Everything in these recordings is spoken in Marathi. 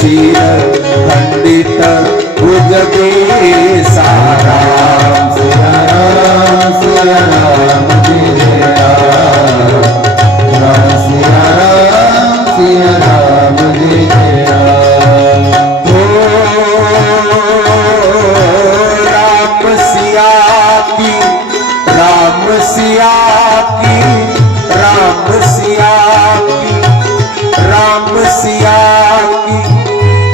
सिर खंडित भुज बेसा राम सिया राम जय जय राम राम सिया राम जय जय राम। राम सिया की राम सिया की राम सिया की राम सिया की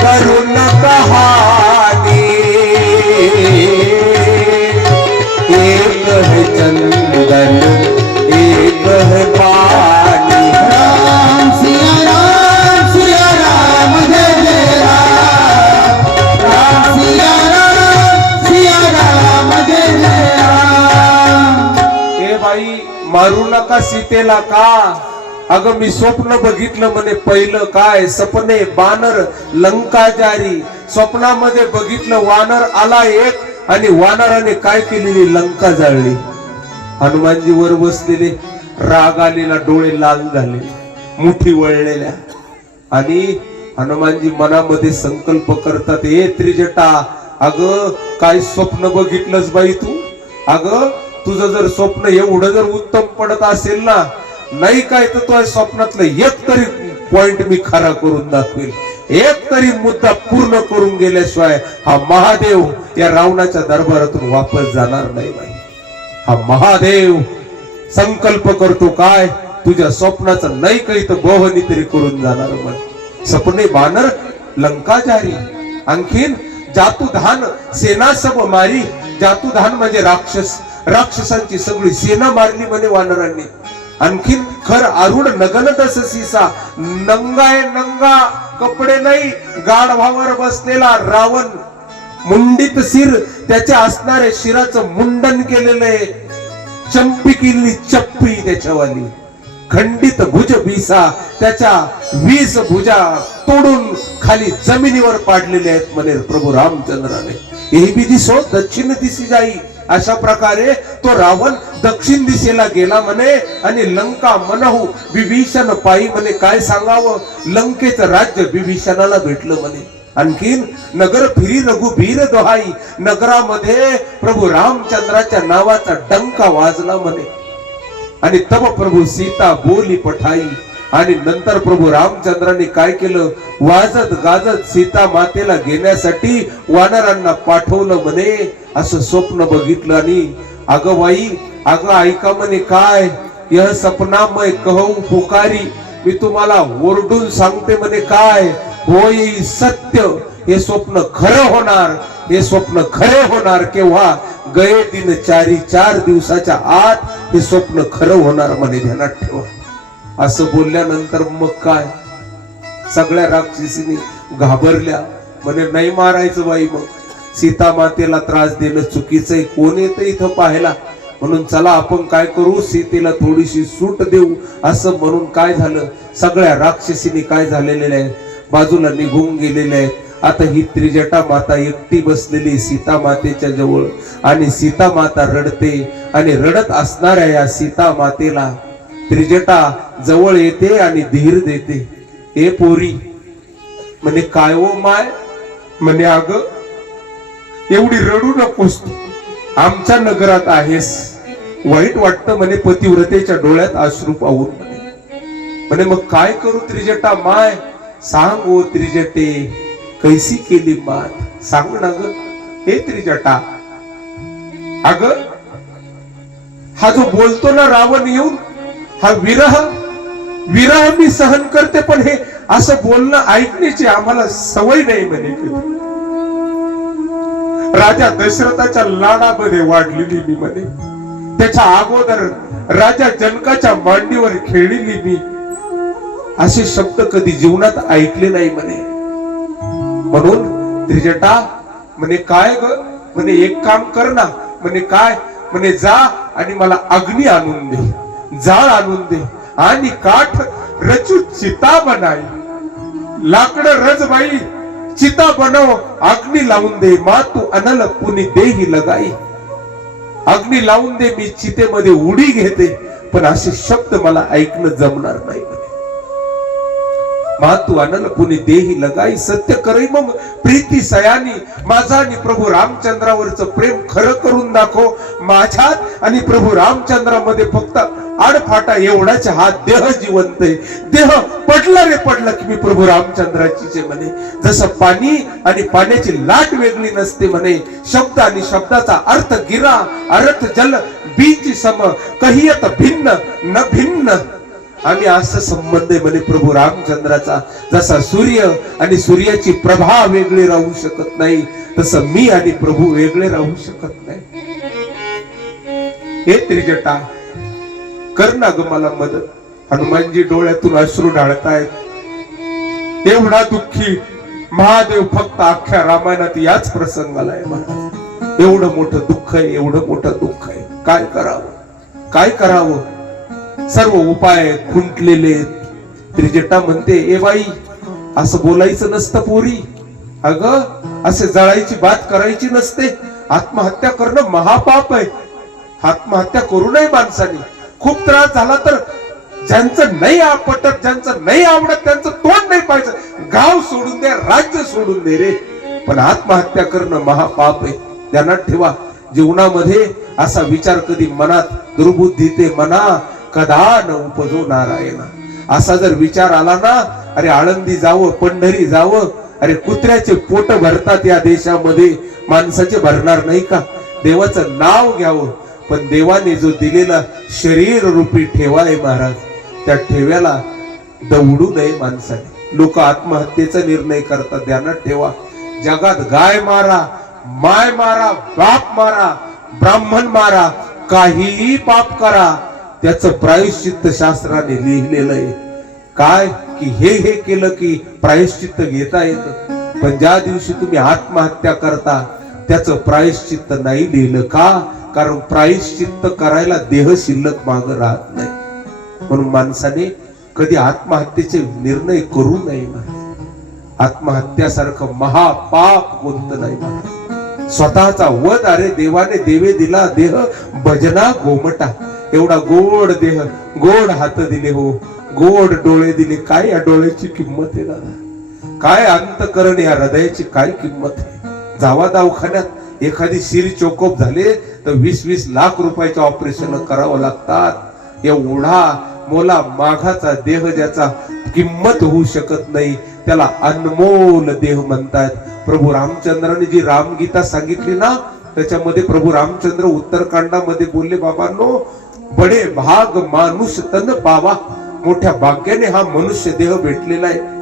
करुण कहानी। एक है चंदन एक है पानी। राम सिया राम जय जय राम राम सिया राम जय जय राम। ए बाई मारू नका सीतेला का? अगं मी स्वप्न बघितलं म्हणे पहिलं काय सपने बानर लंका जारी। स्वप्नामध्ये बघितलं वानर आला एक आणि वानराने काय केलेली लंका जाळली। हनुमानजी वर बसलेले राग आलेला डोळे लाल झाले मुठी वळलेल्या आणि हनुमानजी मनामध्ये संकल्प करतात ए त्रिजटा अगं काय स्वप्न बघितलंस बाई तू? अगं तुझं जर स्वप्न एवढं जर उत्तम पडत असेल ना नाही काय तर तो स्वप्नातलं एक तरी पॉइंट मी खरा करून दाखवेल। एक तरी मुद्दा पूर्ण करून गेल्याशिवाय हा महादेव या रावणाच्या दरबारातून वापस जाणार नाही बाई। हा महादेव संकल्प करतो काय तुझ्या स्वप्नाचं नाही काही तर बोहनी तरी करून जाणार म्हण। सपने बानर लंका जारी। आणखीन जातुधान सेना सब मारी। जातुधान म्हणजे राक्षस राक्षसांची सगळी सेना मारली म्हणे वानरांनी। आणखीन खर आरूढ नगन दस सीसा नंगाय नंगा कपडे नाही गाढवावर बसलेला रावण मुंडित शिर त्याच्या असणारे शिराचं मुंडन केलेलं आहे। चंपी केलेली चप्पी त्याच्यावाली खंडित भुज बिसा त्याच्या 20 भुजा तोडून खाली जमिनीवर पाडलेले आहेत म्हणे प्रभू रामचंद्राने। हे बी दिसो दक्षिण दिशी जाई। अशा प्रकारे तो रावण दक्षिण दिशेला गेला म्हणे आणि लंका मनहू विभीषण पायी म्हणे काय सांगावं लंकेचं राज्य विभीषणाला भेटलं म्हणे। आणखीन नगर फिरी रघुबीर दोहाई नगरामध्ये प्रभू रामचंद्राच्या नावाचा डंका वाजला म्हणे आणि तब प्रभू सीता बोली पठाई। आणि नंतर प्रभू रामचंद्राने काय केलं वाजत गाजत सीता मातेला घेण्यासाठी वानरांना पाठवलं म्हणे असं स्वप्न बघितलं। आणि अगं बाई अगं ऐका म्हणे काय यह सपनामय कहू पुकारी। मी तुम्हाला ओरडून सांगते म्हणे काय होई सत्य हे स्वप्न खरं होणार। हे स्वप्न खरे होणार केव्हा गये दिन 4 दिवसाच्या आत हे स्वप्न खरं होणार म्हणे ध्यानात ठेवा। असं बोलल्यानंतर मग काय सगळ्या राक्षसींनी घाबरल्या म्हणे नाही मारायचं बाई मग सीता मातेला त्रास देणं चुकीचं आहे। कोण येतं इथं पाहायला म्हणून चला आपण काय करू सीतेला थोडीशी सूट देऊ असं म्हणून काय झालं सगळ्या राक्षसींनी काय झालेले आहे बाजूला निघून गेलेले आहेत। आता ही त्रिजटा माता एकटी बसलेली सीता मातेच्या जवळ आणि सीता माता रडते आणि रडत असणाऱ्या या सीता मातेला त्रिजटा जवळ येते आणि धीर देते। ए पोरी म्हणे काय ओ माय म्हणे अगं एवढी रडू नकोस आमच्या नगरात आहेस वाईट वाटतं म्हणे पतिव्रतेच्या डोळ्यात अश्रू पाहून म्हणे मग काय करू त्रिजटा माय सांग ओ त्रिजटे कैसी केली मात सांग ना ग हे त्रिजटा। अगं हा जो बोलतो ना रावण येऊन हा विरह मी सहन करते पण हे असं बोलणं ऐकण्याची आम्हाला सवय नाही म्हणे। राजा दशरथाच्या लाडामध्ये वाढलेली मी म्हणे त्याच्या अगोदर राजा जनकाच्या मांडीवर खेळलेली मी असे शब्द कधी जीवनात ऐकले नाही म्हणे। म्हणून त्रिजटा म्हणे काय ग म्हणे एक काम कर ना म्हणे काय म्हणे जा आणि मला अग्नी आणून दे जाळ आणून दे आणि काठ रचू चिता बनाई लाकड रच बाई चिता बनव अग्नी लावून दे मा तू अनल पुनी देही लगाई। अग्नी लावून दे मी चितेमध्ये उडी घेते पण असे शब्द मला ऐकणं जमणार नाही म्हणे। मातु अनल पुनि देही लगाई सत्य करई मग प्रीती सयानी. माझा आणि प्रभू रामचंद्रावरचं प्रेम खरं करून दाखव. माझ्यात आणि प्रभू रामचंद्रामध्ये फक्त आडफाटा एवढाच हा देह जिवंत आहे. देह पडला रे पडला की मी प्रभू रामचंद्राची म्हणे. जसं पाणी आणि पाण्याची लाट वेगळी नसते म्हणे, शब्द आणि शब्दाचा अर्थ गिरा अर्थ जल बीज सम कहियत भिन्न न भिन्न. आम्ही असं संबंध आहे म्हणे प्रभू रामचंद्राचा. जसा सूर्य आणि सूर्याची प्रभा वेगळी राहू शकत नाही, तसं मी आणि प्रभू वेगळे राहू शकत नाही. हे त्रिजटा कर ना ग मला मदत. हनुमानजी डोळ्यातून अश्रू ढाळतायत. एवढा दुःखी महादेव फक्त अख्ख्या रामायणात याच प्रसंगाला आहे महाराज. एवढं मोठं दुःख आहे, एवढं मोठं दुःख आहे. काय करावं, काय करावं. सर्व उपाय खुंटलेले. त्रिजटा म्हणते, ए बाई असं बोलायचं नसतं पोरी. अगं असे जळायची बात करायची नसते. आत्महत्या करणं महापाप आहे. आत्महत्या करू नये माणसाने. खूप त्रास झाला तर ज्यांचं नाही पटत, ज्यांचं नाही आवडत त्यांचं तोंड नाही पाहिजे. गाव सोडून दे, राज्य सोडून दे रे, पण आत्महत्या करणं महापाप आहे. ध्यानात ठेवा. जीवनामध्ये असा विचार कधी मनात दुर्बुद्धी ते मना कदा न उपजो नारायण. असा जर विचार आला ना, अरे आळंदी जावं, पंढरी जावं, अरे कुत्र्याचे पोट भरतात या देशामध्ये, माणसाचे भरणार नाही का. देवाचं नाव घ्यावं, पण देवाने जो दिलेला शरीर रूपी ठेवा आहे महाराज, त्या ठेव्याला दवडू नये माणसाने. लोक आत्महत्येचा निर्णय करतात. ध्यानात ठेवा. जगात गाय मारा, माय मारा, बाप मारा, ब्राह्मण मारा, काहीही पाप करा, त्याचं प्रायश्चित्त शास्त्राने लिहिलेलं आहे. काय की हे केलं की प्रायश्चित्त घेता येतं, पण ज्या दिवशी तुम्ही आत्महत्या करता त्याचं प्रायश्चित्त नाही लिहिलं. का? कारण प्रायश्चित्त करायला देह शिल्लक माग राहत नाही. म्हणून माणसाने कधी आत्महत्येचे निर्णय करू नये. आत्महत्यासारखं महापाप कोणतं नाही. स्वतःचा वध, अरे देवाने देवे दिला देह भजना गोमटा. एवढा गोड देह, गोड हात दिले हो, गोड डोळे दिले. काय या डोळ्याची किंमत आहे दादा? काय अंतकरण या हृदयाची काय किंमत आहे? जावा दवाखान्यात. एखादी शिर चोकोप झाले तर 20-20 लाख रुपयाचे ऑपरेशन करावं लागतात. एवढा मोला माघाचा देह ज्याचा किंमत होऊ शकत नाही, त्याला अनमोल देह म्हणतात. प्रभू रामचंद्राने जी रामगीता सांगितली ना, त्याच्यामध्ये प्रभू रामचंद्र उत्तरकांडामध्ये बोलले, बाबांनो बडे भाग मानुष तन पावा. मोठ्या भाग्याने हा मनुष्य देह भेटलेला आहे.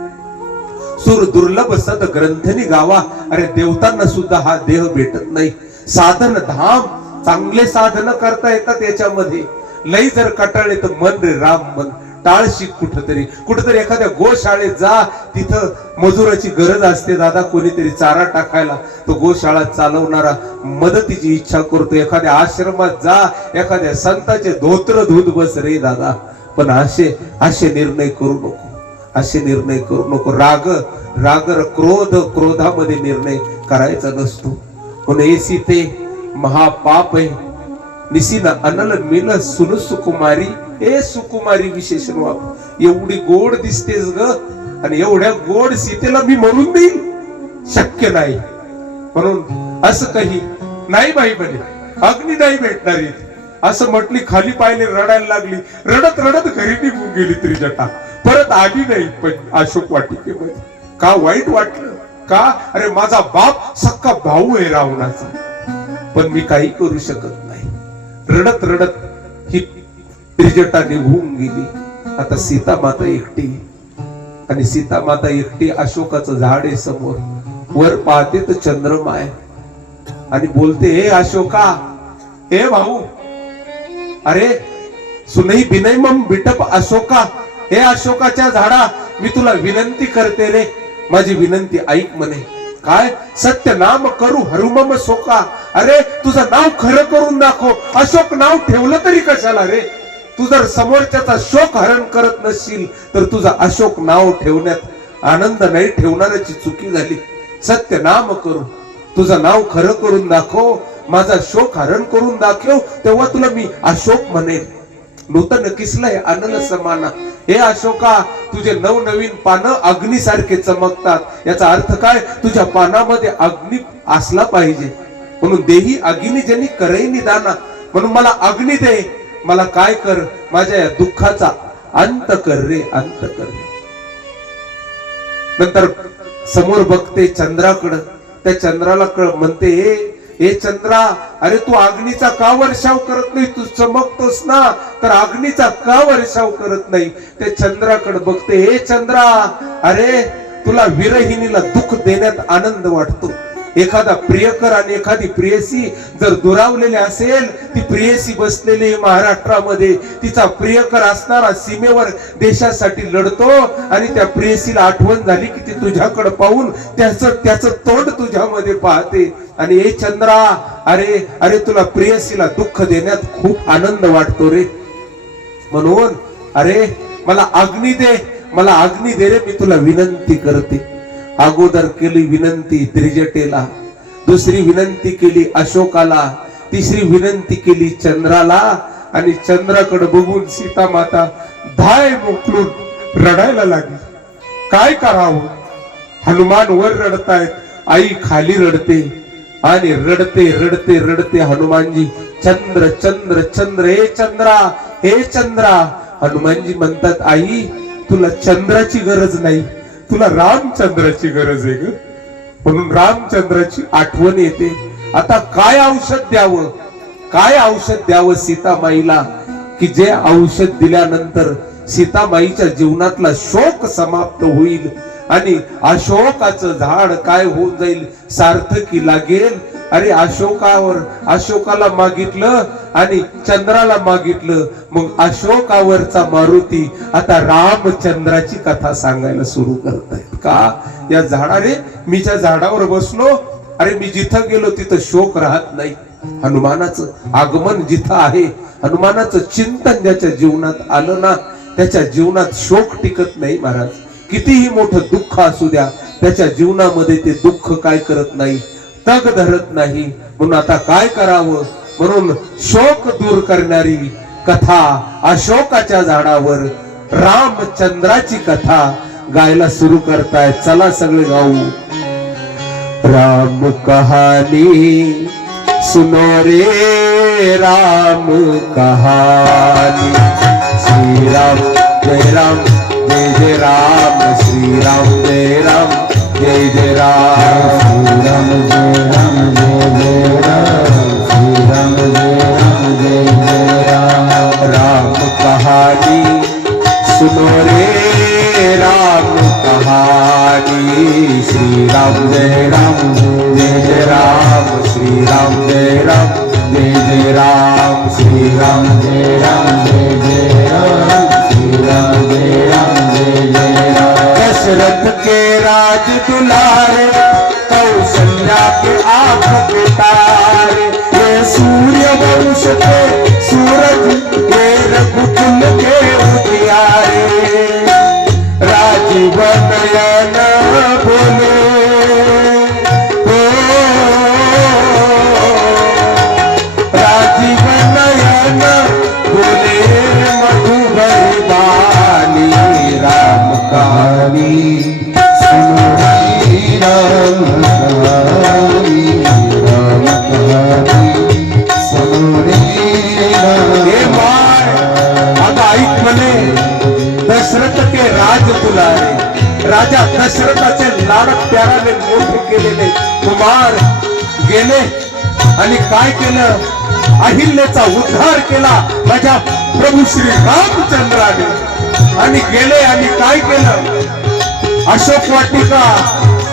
सुर दुर्लभ सद ग्रंथनी गावा. अरे देवतांना सुद्धा हा देह भेटत नाही. साधन धाम, चांगले साधन करता येतात याच्यामध्ये. लई जर कटाळले तर मन रे राम मन. टाळशी कुठतरी एखाद्या गोशाळेत जा, तिथं मजुराची गरज असते दादा, कोणीतरी चारा टाकायला, तो गोशाळा चालवणारा मदतीची इच्छा करतो. एखाद्या आश्रमात जा, एखाद्या संताचे धोत्र धुत बस रे दादा. पण असे निर्णय करू नको, असे निर्णय करू नको. राग क्रोधामध्ये निर्णय करायचा नसतो. म्हणून एसी ते महापाप आहे. निसीना अनल मिल सुन सुकुमारी. ए सुकुमारी विशेषण वापर. एवढी गोड दिसतेस ग, आणि एवढ्या गोड सीतेला मी म्हणून देईल? शक्य नाही. म्हणून असं काही नाही बाई म्हणे, अग्नी नाही भेटणार. असं म्हटली, खाली पाहिले, रडायला लागली. रडत रडत घरी निघून गेली त्रिजटा. परत आली नाही पण अशोक वाटिकेमध्ये. का वाईट वाटलं का? अरे माझा बाप सक्का भाऊ आहे रावणाचा, पण मी काही करू शकत नाही. रडत रडत ही त्रिजटा निघून गेली. आता सीता माता एकटी, आणि सीता माता एकटी. अशोकाचं झाड आहे समोर. वर पाहते तर चंद्रमा आहे, आणि बोलते, हे अशोका, हे भाऊ, अरे सुनई बिनय मम बिटप अशोका. हे अशोकाच्या झाडा, मी तुला विनंती करते रे, माझी विनंती ऐक म्हणे. काय? सत्य नाम करू हरुमम शोका. अरे तुझं नाव खरं करून दाखव. अशोक नाव ठेवलं तरी कशाला रे? तू जर समोरच्याचा शोक हरण करत नसशील तर तुझं अशोक नाव ठेवण्यात आनंद नाही. ठेवणाऱ्याची चुकी झाली. सत्य नाम करू, तुझं नाव खरं करून दाखव, माझा शोक हरण करून दाखव, तेव्हा तुला मी अशोक म्हणेन. नूतन किसलंय अनल समाना. हे अशोका, तुझे नवनवीन पानं अग्नीसारखे चमकतात. याचा अर्थ काय? तुझ्या पानामध्ये अग्नी असला पाहिजे. म्हणून देही अग्निजनी करई निदाना. म्हणून मला अग्नी दे, मला काय कर, माझ्या या दुःखाचा अंत कर रे, अंत कर रे. नंतर समोर बघते चंद्राकडं. त्या चंद्राला म्हणते, हे चंद्रा, अरे तू अग्नीचा का वर्षाव करत नाही? तू चमकतोस ना, तर अग्नीचा का वर्षाव करत नाही? त्या चंद्राकडे बघते, हे चंद्रा, अरे तुला विरहिणीला दुःख देण्यात आनंद वाटतो. एखादा प्रियकर आणि एखादी प्रियसी जर दुरावलेली असेल, ती प्रियसी बसलेली महाराष्ट्रामध्ये, तिचा प्रियकर असणारा सीमेवर देशासाठी लढतो आणि त्या प्रियसीला आठवण झाली की ती तुझ्याकडे पाहून त्याचं तोंड तुझ्यामध्ये पाहते. आणि हे चंद्रा, अरे अरे तुला प्रियसीला दुःख देण्यात खूप आनंद वाटतो रे. म्हणून अरे मला अग्नी दे, मला अग्नी दे रे, मी तुला विनंती करते. अगोदर केली विनंती त्रिजटेला, दुसरी विनंती केली अशोकाला, तिसरी विनंती केली चंद्राला. आणि चंद्राकडे बघून सीता माता धाय मोकळून रडायला लागली. काय करावं? हनुमान वर रडतायत, आई खाली रडते. आणि रडते रडते रडते हनुमानजी चंद्र चंद्र चंद्र, हे चंद्रा, हे चंद्रा. हनुमानजी म्हणतात, आई तुला चंद्राची गरज नाही, तुला रामचंद्राची गरज आहे ग. म्हणून रामचंद्राची आठवण येते. आता काय औषध द्यावं, काय औषध द्यावं सीतामाईला, की जे औषध दिल्यानंतर सीतामाईच्या जीवनातला शोक समाप्त होईल आणि अशोकाचं झाड काय होऊन जाईल, सार्थकी लागेल. अरे अशोकाला मागितलं आणि चंद्राला मागितलं, मग अशोकावरचा मारुती आता रामचंद्राची कथा सांगायला सुरू करतायत. का? या झाडाने, मी ज्या झाडावर बसलो, अरे मी जिथं गेलो तिथं शोक राहत नाही. हनुमानाचं आगमन जिथं आहे, हनुमानाचं चिंतन ज्याच्या जीवनात आलं ना, त्याच्या जीवनात शोक टिकत नाही महाराज. कितीही मोठं दुःख असू द्या, त्याच्या जीवनामध्ये ते दुःख काय करत नाही, तग धरत नाही. म्हणून आता काय करावं? म्हणून शोक दूर करणारी कथा, अशोकाच्या झाडावर रामचंद्राची कथा गायला सुरू करताय. चला सगळे गाऊ. राम कहानी सुनो रे, राम कहानी. श्री राम जय राम, जय जय राम. श्री राम जय राम, जय जय राम. श्री राम जय राम, जय जय राम. श्री राम जय राम, जय जय राम. राम कहानी सुनो रे, राम कहानी. श्री राम जय राम, जय जय राम. श्री राम जय राम, जय जय राम. श्री राम जय राम, जय जय राम. श्री राम जय राम, जय जय राम. दशरथ के राज दुलारे, कौशल्या के आंख के तारे, ये सूर्य वंश के सूरज, ये रघुकुल के उजियारे. राजीव नयन बोले, राजीव नयन बोले, मधुबन बानी. राम कहानी सुनो रे, राम कहानी. राम कहानी सुनो रे, राम. आता ऐक म्हणे, दशरथ के राज दुलारे, राजा दशरथाचे लाडक प्याराने मोठे केलेले कुमार गेले आणि काय केलं? अहिल्याचा उद्धार केला माझ्या प्रभू श्री रामचंद्राने. आणि गेले आणि काय केलं? अशोक वाटिका,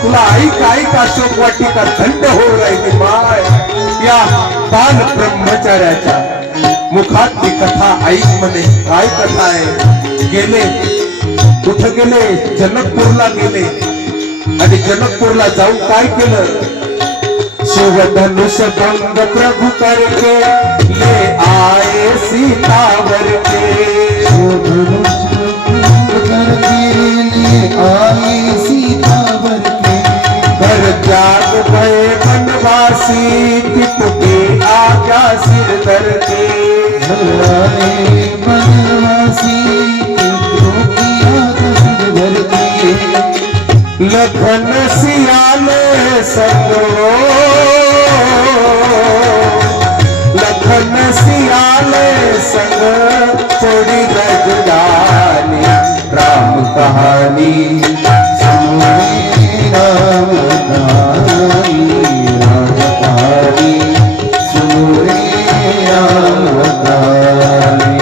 तुला ऐक ऐक, अशोक वाटिका थंड हो राहिली माय. या बाल ब्रह्मचार्याच्या मुखातली कथा ऐक म्हणे. काय कथा आहे? गेले, कुठं गेले? जनकपूरला गेले. आणि जनकपूरला जाऊन काय केलं? शिव धनुष भंग प्रभु करके ले आए सीतावर के. शिव धनुष भंग करके ले आए सीतावर के. घर त्याग भय बनवासी, पितु के आज्ञा सिर धर के. आए बनवासी पितरों की आदत भर के लखन सियाले संग लखन सियाले संग छोड़ी रजदानी राम कहानी सुनो रे राम कहानी राम कहानी सुनो रे राम कहानी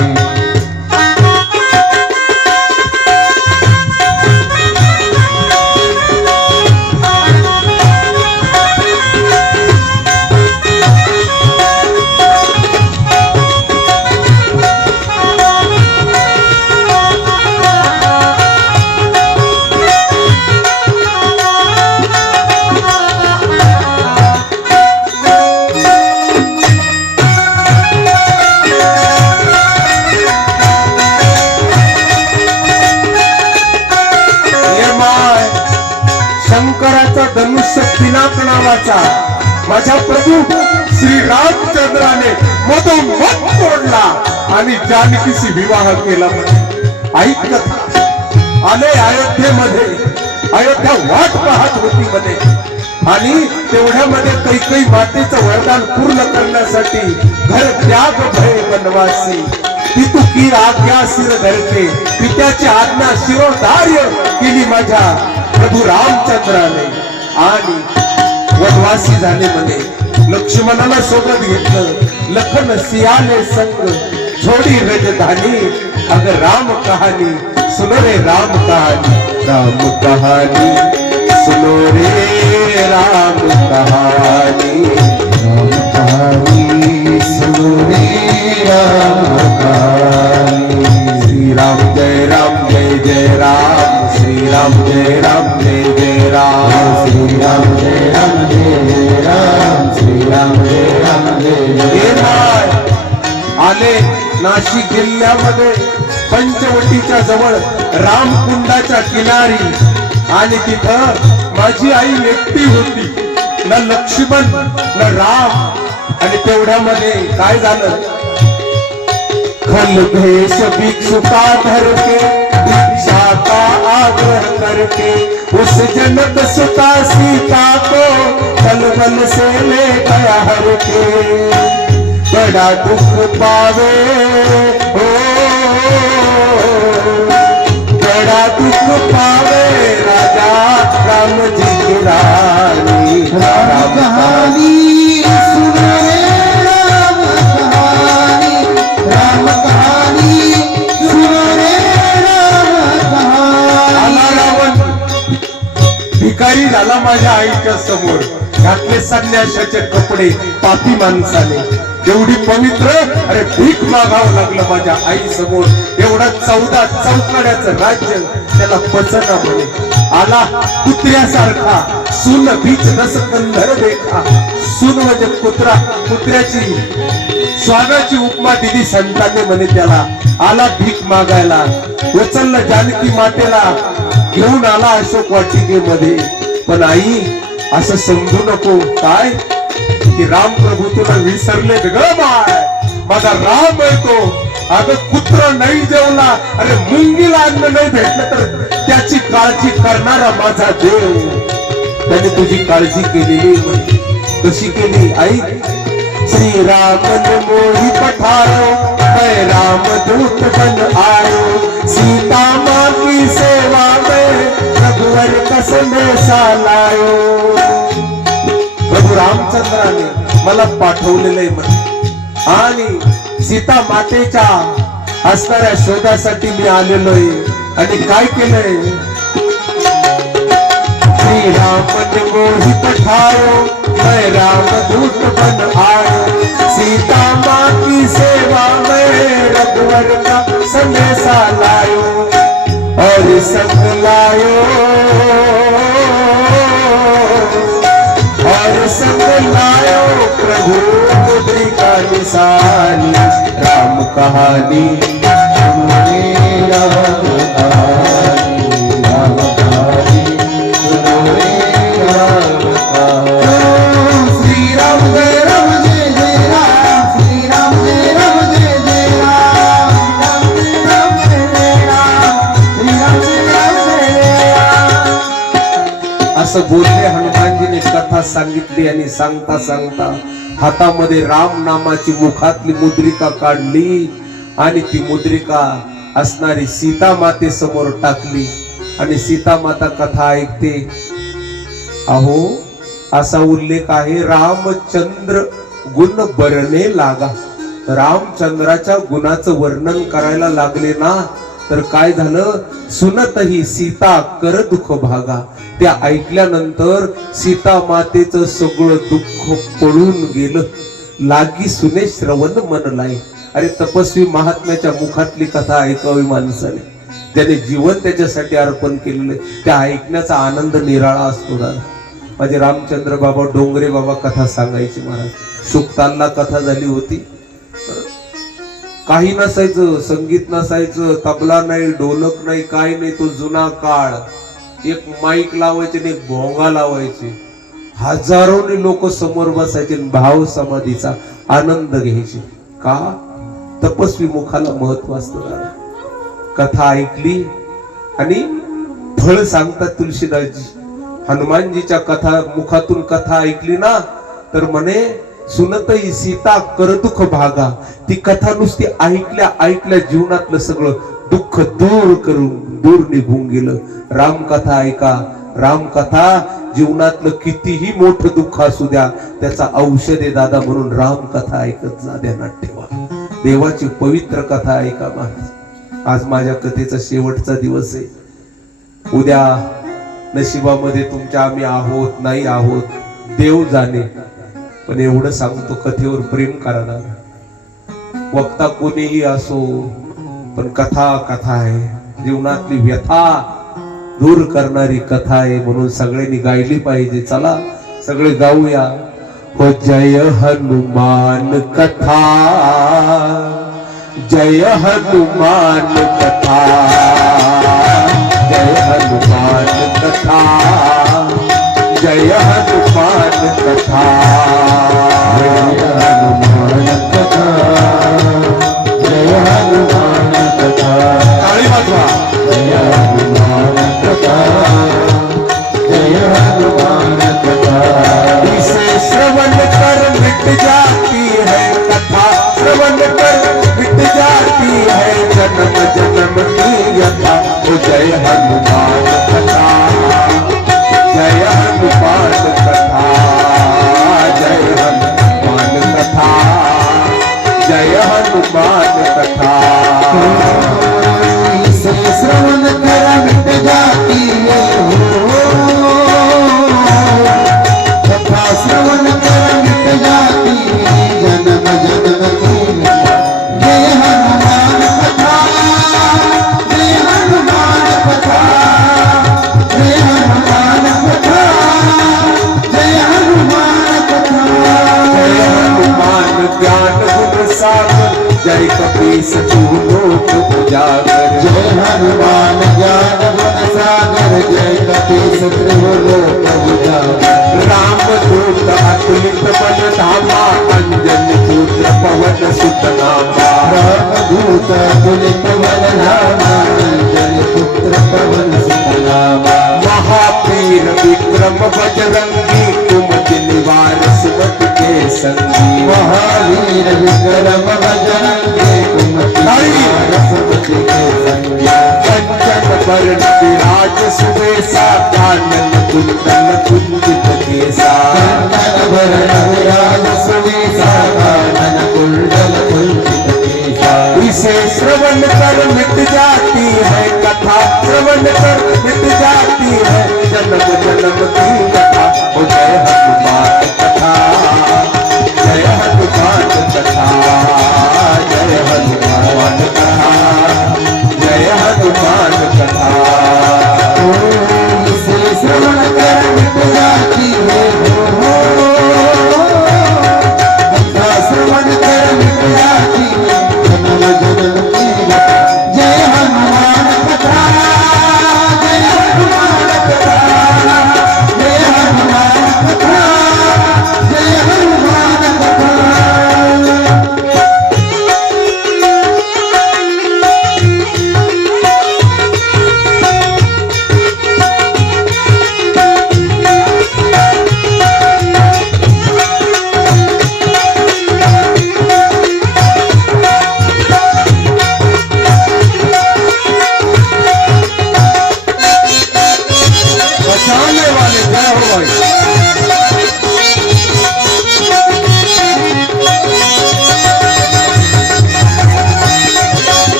शंकराचा धनुष्य पिनाक नावाचा माझ्या प्रभू श्री रामचंद्राने मधोमध तोडला आणि जानकीशी विवाह केला. ऐकत आले अयोध्येमध्ये, अयोध्या वाट पाहत होती मध्ये आणि तेवढ्यामध्ये कैकई मातेचं वरदान पूर्ण करण्यासाठी घर त्याग भय वनवासी ती तू की आज्ञा शिर धरते पित्याची आज्ञा शिरोधार्य केली माझ्या प्रभू रामचंद्राने आणि वनवासी झाले म्हणे. लक्ष्मणाला सोबत घेतलं, लखन सियाले संग छोडी रजधानी अग राम कहानी सुनो रे राम कहानी राम कहानी सुनो रे राम कहानी राम कहानी सुनो रे राम कहानी श्री राम जय राम जय जय राम श्री राम जय राम जय जय राम श्री राम जय राम जय जय राम श्री राम जय राम जय जय राम. आले नाशिक जिल्ह्यामध्ये पंचवटीच्या जवळ रामकुंडाच्या किनारी आणि तिथं माझी आई एकटी होती, न लक्ष्मण न राम. आणि तेवढ्यामध्ये काय झालं, खल भेष भिक्षुका धर के भिक्षा का आग्रह करके उस जनक सुता सीता को बल से ले गया हर के बड़ा दुख पावे हो बड़ा दुख पावे राजा राम जी की रानी राम कहानी सुनो रे राम कहानी राम कहानी सुनो रे राम कहानी. आला रावण भिकारी झाला माझ्या आईच्या समोर, घातले संन्याशाचे कपडे पापी माणसाने, एवढी पवित्र अरे भीक मागावं लागलं माझ्या आई समोर. एवढा 14 चौकड्याचं राज्य त्याला पचना म्हणे. आला कुत्र्यासारखा सुन बीच नस कंधर देखा. सुन म्हणजे कुत्रा, कुत्र्याची स्वानाची उपमा दिली संतांनी म्हणे त्याला. आला भीक मागायला, उचललं जानकी मातेला, घेऊन आला अशोक वाटिकेमध्ये. पण आई असं समजू नको काय की राम प्रभू तुला विसरले ग माय, माझा राम आहे तो. अगं कुत्र नाही जेवला, अरे मुंगीला अन्न नाही भेटलं तर त्याची काळजी करणारा माझा देव, त्याने तुझी काळजी केलेली. कशी केली आई, श्री राम ने मोहि पठारो मैं राम दूत बन आयो सीता माँ की सेवा में रघुवर का संदेशा लायो. प्रभू रामचंद्राने मला पाठवलेलं आहे म्हणे आणि सीता मातेच्या असणाऱ्या शोधासाठी मी आलेलो आहे. आणि काय केलंय, श्री राम ने मोहि पठारो मैं राम दूत बन आयो सीता माँ की सेवा में रघुवर का संदेशा लायो और संग लायो और संग लायो प्रभु मुद्रिका निशानी राम कहानी सुनो रे राम कहानी राम कहानी सुनो रे राम कहानी. श्री राम जय राम जय जय राम श्री राम जय राम जय जय बोलले हनुमानजीने कथा सांगितली आणि सांगता सांगता हातामध्ये राम नामाची मुखातली मुद्रिका काढली आणि ती मुद्रिका असणारी सीता माते समोर टाकली आणि सीता माता कथा ऐकते. अहो असा उल्लेख आहे, रामचंद्र गुण बरणे लागा. रामचंद्राच्या गुणाचं वर्णन करायला लागले ना तर काय झालं, सुनतही सीता कर दुःख भागा. त्या ऐकल्यानंतर सीता मातेचं सगळं दुःख पळून गेलं. लागी सुने श्रवण मन लाई. अरे तपस्वी महात्म्याच्या मुखातली कथा ऐकावी माणसाने, त्याने जीवन त्याच्यासाठी अर्पण केलेलं, त्या ऐकण्याचा आनंद निराळा असतो. दादा माझे रामचंद्र बाबा डोंगरे बाबा कथा सांगायचे महाराज. सुखतांना कथा झाली होती, काही नसायचं, संगीत नसायचं, तबला नाही, ढोलक नाही, काही नाही. तो जुना काळ, एक माईक लावायचे आणि एक भोंगा लावायचे. हजारोने लोक समोर बसायचे, भाव समाधीचा आनंद घ्यायचे. का? तपस्वी मुखाला महत्व असतं. कथा ऐकली आणि फळ सांगतात तुलसीदासजी. हनुमानजीच्या कथा मुखातून कथा ऐकली ना तर म्हणे सुनतई सीता कर दुःख भागा. ती कथा नुसती ऐकल्या ऐकल्या जीवनातलं सगळं दुःख दूर निघून गेलं. रामकथा ऐका. रामकथा जीवनातलं कितीही मोठं दुःख असू द्या त्याचा औषध आहे दादा. म्हणून रामकथा ऐकत जा, ध्यानात ठेवा. देवाची पवित्र कथा ऐका महाराज. आज माझ्या कथेचा शेवटचा दिवस आहे. उद्या नशिबामध्ये तुमच्या आम्ही आहोत नाही आहोत देव जाणे, पण एवढं सांगतो कथेवर प्रेम करा. वक्ता कोणीही असो, पण कथा कथा आहे. जीवनातली व्यथा दूर करणारी कथा आहे, म्हणून सगळ्यांनी गायली पाहिजे. चला सगळे गाऊया. हो जय हनुमान कथा, जय हनुमान कथा, जय हनुमान कथा, जय हनुमान कथा, जय हनुमान कथा, जय हनुमान कथा. टाळी वाजवा. जय हनुमान कथा, जय हनुमान कथा. इसे श्रवण कर मिट जाती है कथा, श्रवण कर मिट जाती है जन्म जन्म की व्यथा. ओ जय हनुमान कथा, जय हनुमान कथा, जय हनुमान कथा, जय हनुमान कथा. इसे श्रवण कर मिट जाती है कथा, श्रवण कर मिट जाती है जन्म जन्म की व्यथा. जय हनुमान कथा, जय हनुमान कथा, जय हनुमान कथा, जय हनुमान कथा. जय हनुमान ज्ञान गुण सागर, जय कपीस तिहु लोक उजागर. जय हनुमान ज्ञान गुण सागर, जय कपीस तिहु लोक उजागर. रामदूत अतुलित बल धामा, अंजनी पुत्र पवन सुत नामा. रामदूत अतुलित बल धामा, अंजनी पुत्र पवन सुत नामा. महावीर विक्रम बजरंगी, कुमति निवार सुमति के संगी. महावीर विक्रम बजरंगी, कुमति निवार सुमति के संगी. कंचन वरण विराज सुबेसा, कानन कुंडल कुंजित केसा. कंचन वरण विराज सुबेसा, कानन कुंडल कुंजित केसा. इसे श्रवण कर मिट जाती है कथा, श्रवण कर मिट जाती है जन्म जन्म की कथा. ओ जय हनुमान कथा, जय हनुमान कथा, जय हनुमान कथा, जय हनुमान कथा. इसे श्रवण कर मिट जाती है कथा, श्रवण कर मिट जाती है जन्म जन्म की व्यथा. जय हनुमान कथा, जय हनुमान कथा, जय हनुमान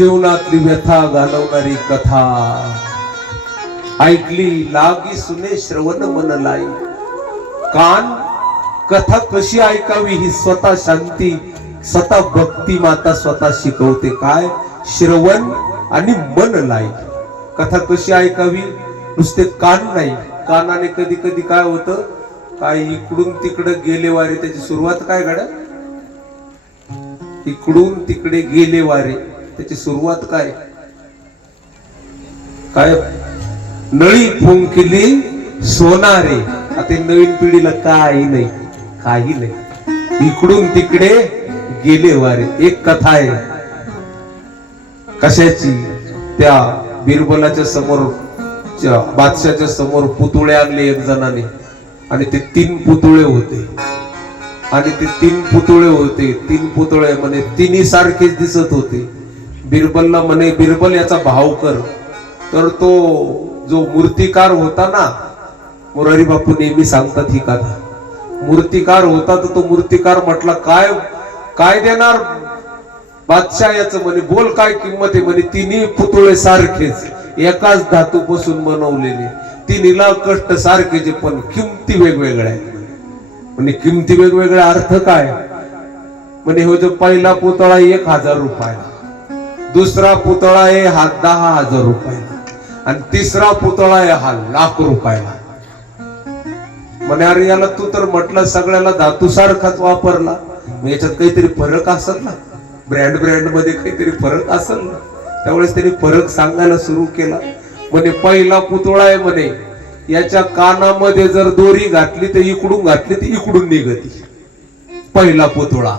जीवनातली व्यथा घालवणारी कथा ऐकली लागी सुने श्रवण मन लाई. कान कथा कशी ऐकावी ही स्वतः शांती, स्वतः भक्ती माता स्वतः शिकवते. काय श्रवण आणि मन लाई. कथा कशी ऐकावी, नुसते कान नाही. कानाने कधी कधी काय होतं, काय इकडून तिकडे गेले वारे. त्याची सुरुवात काय घडा, इकडून तिकडे गेले वारे. त्याची सुरुवात काय, काय नळी फुंकली सोनारे. आता नवीन पिढीला काही नाही, काही नाही. इकडून तिकडे गेले वारे. एक कथा आहे कशाची, त्या बिरबलाच्या समोर, बादशाच्या समोर पुतळे आणले एक जणाने. आणि ते 3 पुतळे होते. आणि ते 3 पुतळे होते, 3 पुतळे म्हणे तिन्ही सारखेच दिसत होते. बिरबलला म्हणे बिरबल याचा भाव कर. तर तो जो मूर्तिकार होता ना, मोरारी बापू नेहमी सांगतात ही कथा, मूर्तिकार होता. तर तो मूर्तिकार म्हटला काय काय देणार बादशाह याचं. म्हणे बोल काय किंमत आहे. म्हणे तिन्ही पुतळे सारखेच, एकाच धातूपासून बनवलेले, तिन्हीला कष्ट सारखेचे, पण किमती वेगवेगळ्या आहेत. म्हणजे किमती वेगवेगळ्या अर्थ काय. म्हणजे हो जो पहिला पुतळा 1000 रुपयाला, दुसरा पुतळा आहे हा 10,000 रुपयाला, आणि तिसरा पुतळा आहे हा ₹1,00,000. म्हणे अरे याला तू तर म्हटलं सगळ्याला धातू सारखाच वापरला, मग याच्यात काहीतरी फरक असेल ना, ब्रँड मध्ये काहीतरी फरक असेल ना. त्यावेळेस त्यांनी फरक सांगायला सुरू केला. म्हणे पहिला पुतळा आहे म्हणे, याच्या कानामध्ये जर दोरी घातली तर इकडून घातली तर इकडून निघती. पहिला पुतळा.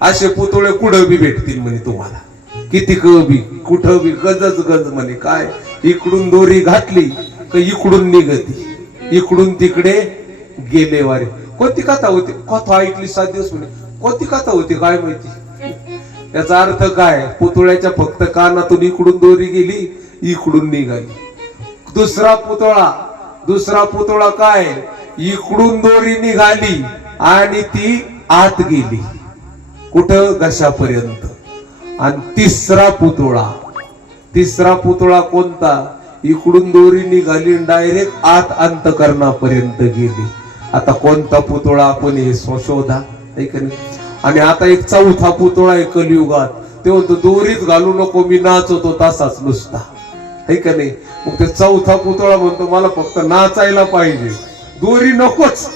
असे पुतळे कुठं बी भेटतील म्हणे तुम्हाला, किती कबी कुठं बी गजच गज. म्हणे काय इकडून दोरी घातली तर इकडून निघती, इकडून तिकडे गेले वारे. कोणती कथा होती, कथा ऐकली 7 दिवस. म्हणे कोणती कथा होती काय माहिती. याचा अर्थ काय, पुतळ्याच्या फक्त कानातून इकडून दोरी गेली, इकडून निघाली. दुसरा पुतळा काय, इकडून दोरी निघाली आणि ती आत गेली, कुठं घशापर्यंत. आणि तिसरा पुतळा कोणता, इकडून दोरी निघाली डायरेक्ट आत अंतकरणापर्यंत गेली. आता कोणता पुतळा आपण हे शोधा. आणि आता एक 4था पुतळा आहे कलियुगात. ते म्हणतो दोरीच घालू नको, मी नाचवतो तसाच नुसता, है का नाही. मग ते 4था पुतळा म्हणतो मला फक्त नाचायला पाहिजे, दोरी नकोच,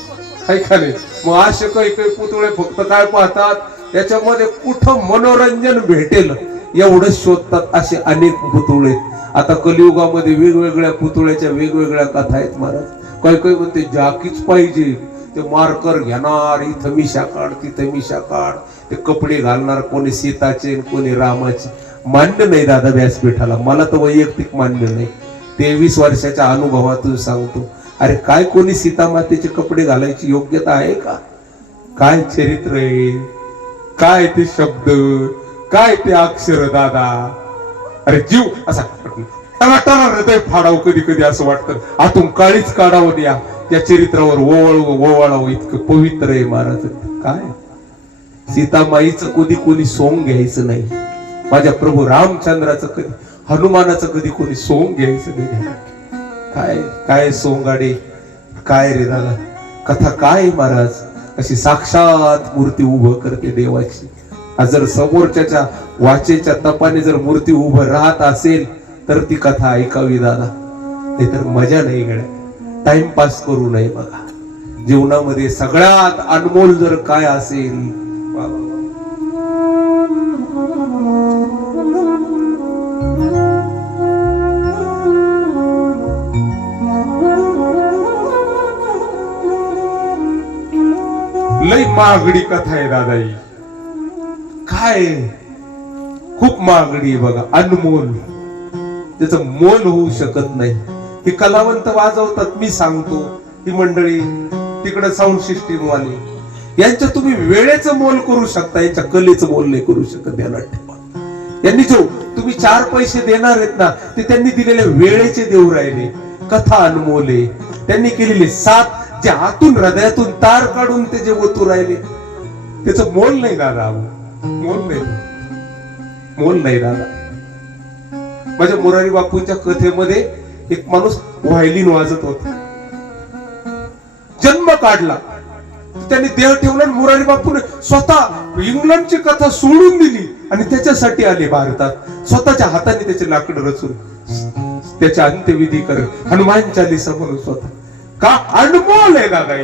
है का नाही. मग असे काही पुतळे फक्त काय पाहतात, याच्यामध्ये कुठं मनोरंजन भेटेल एवढं शोधतात. असे अनेक पुतळे. आता कलियुगामध्ये वेगवेगळ्या पुतळ्याच्या वेगवेगळ्या कथा आहेत महाराज. काही म्हणते जाकीच पाहिजे, ते मार्कर घेणार, इथं मिशा काढ तिथं मिशा काढ, ते कपडे घालणार, कोणी सीताचे कोणी रामाचे. मान्य नाही दादा व्यासपीठाला, मला तर वैयक्तिक मान्य नाही. 23 वर्षाच्या अनुभवातून सांगतो. अरे काय कोणी सीता मातेचे कपडे घालायची योग्यता आहे का. काय चरित्र आहे, काय ते शब्द, काय ते अक्षर दादा. अरे जीव असा हृदय फाडावं कधी कधी असं वाटतं. आतून काळीच काढावं द्या त्या चरित्रावर ओवाळावं. इतकं पवित्र आहे महाराज. काय सीतामाईचं कधी कोणी सोंग घ्यायचं नाही. माझ्या प्रभू रामचंद्राचं कधी, हनुमानाचं कधी कोणी सोंग घ्यायचं नाही. काय काय सोंगाडे, काय रे दादा कथा काय महाराज. अशी साक्षात मूर्ती उभं करते देवाची. जर समोरच्या वाचेच्या तपाने जर मूर्ती उभं राहत असेल तर ती कथा ऐकावी दादा, नाहीतर मजा नाही गड्या. टाइमपास करू नये. बघा जीवनामध्ये सगळ्यात अनमोल जर काय असेल, लई महागडी कथा आहे दादा ही. काय खूप महागडी बघा, अनमोल, त्याचं मोल होऊ शकत नाही. हे कलावंत वाजवतात, मी सांगतो. ही मंडळी तिकडे साऊंड सिस्टीम वाले, यांच्या तुम्ही वेळेचं मोल करू शकता, यांच्या कलेचं मोल नाही करू शकत. ध्यानात ठेवा. यांनी जो तुम्ही 4 पैसे देणार आहेत ना, ते त्यांनी दिलेले वेळेचे देऊ राहिले. कथा अनमोल आहे. त्यांनी केलेले 7 जे आतून हृदयातून तार काढून ते जे ओतू राहिले, त्याचं मोल नाही दादा. मोल नाही दादा. माझ्या मोरारी बापूंच्या कथेमध्ये एक माणूस व्हायलिन वाजत होता, जन्म काढला, त्यांनी देह ठेवला. मोरारी बापूने स्वतः इंग्लंडची कथा सोडून दिली आणि त्याच्यासाठी आले भारतात. स्वतःच्या हाताने त्याचे लाकड रचून त्याच्या अंत्यविधी कर, हनुमान चालीसा म्हणून स्वतः. का अनमोल आहे दादा.